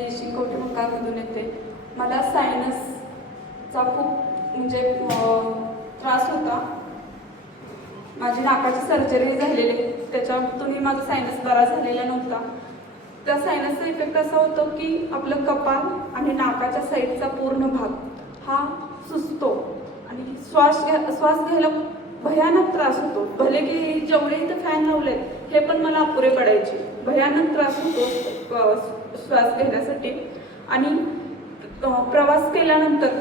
देशी कवठेमहांकाळमधून येते. मला सायनसचा खूप म्हणजे त्रास होता. माझी नाकाची सर्जरी झालेली, त्याच्यातूनही माझा सायनस बरा झालेला नव्हता. त्या सायनसचा इफेक्ट असा होतो की आपलं कपाळ आणि नाकाच्या साईडचा पूर्ण भाग हा सुजतो आणि श्वास घ्यायला भयानक त्रास होतो. भले की जेवढे इथं फॅन लावलेत हे पण मला अपुरे पडायचे. भयानक त्रास होतो श्वास घेण्यासाठी. आणि प्रवास केल्यानंतर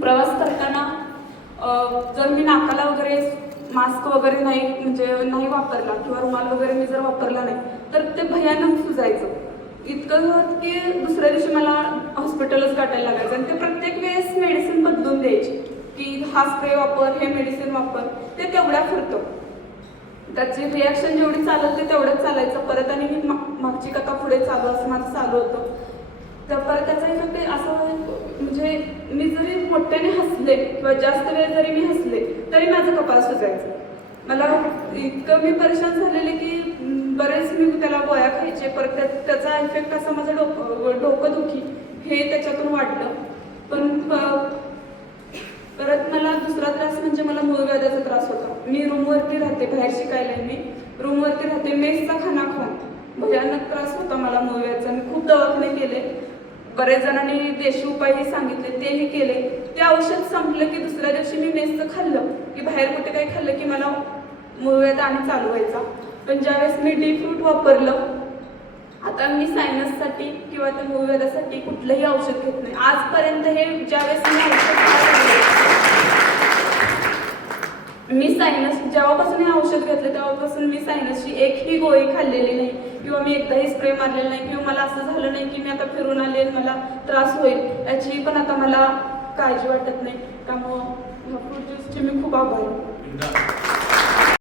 प्रवास करताना जर मी नाकाला वगैरे मास्क वगैरे नाही वापरला किंवा रुमाल वगैरे मी जर वापरला नाही तर ते भयानक सुजायचं. इतकं की दुसऱ्या दिवशी मला हॉस्पिटलच गाठायला लागायचं. आणि ते प्रत्येक वेळेस मेडिसिन बदलून द्यायची की हा स्प्रे वापर, हे मेडिसिन वापर. ते तेवढ्या पुरतं, त्याची रिॲक्शन जेवढी चालत ते तेवढंच चालायचं. परत आणि मी मागची कथा पुढे चालू असं माझं चालू होतं. तर परत त्याचा इफेक्ट असं म्हणजे मी जरी मोठ्याने हसले किंवा जास्त वेळ जरी मी हसले तरी माझं कपाळ सुजायचं. मला इतकं मी परेशान झालेले की बरेच मी त्याला गोळ्या खायचे. परत त्याचा इफेक्ट असा माझं डोकं दुखी हे त्याच्यातून वाढलं. पण परत मला दुसरा त्रास म्हणजे मला मूळव्याधाचा त्रास होता. मी रूमवरती राहते, बाहेर शिकायला मी रूमवरती राहते. मेसचा खाना खाऊन भयानक त्रास होता मला मूळव्याधाचा. मी खूप दवाखाने केले, बरेच जणांनी देशी उपायही सांगितले, तेही केले. ते औषध संपलं की दुसऱ्या दिवशी मी मेसचं खाल्लं की बाहेर कुठे काही खाल्लं की मला मूळव्याध आणि चालू व्हायचा. पण ज्यावेळेस मी डी फ्रूट वापरलं, आता मी सायनससाठी किंवा त्या मूळव्याधासाठी कुठलंही औषध घेत नाही आजपर्यंत. हे ज्यावेळेस मी सायनस जेव्हापासून हे औषध घेतलं तेव्हापासून मी सायनसची एकही गोळी खाल्लेली नाही किंवा मी एकदाही स्प्रे मारलेला नाही किंवा मला असं झालं नाही की मी आता फिरून आले मला त्रास होईल याची पण आता मला काळजी वाटत नाही. त्यामुळं ह्या फ्रूट ज्यूसचे मी खूप आभारी आहे.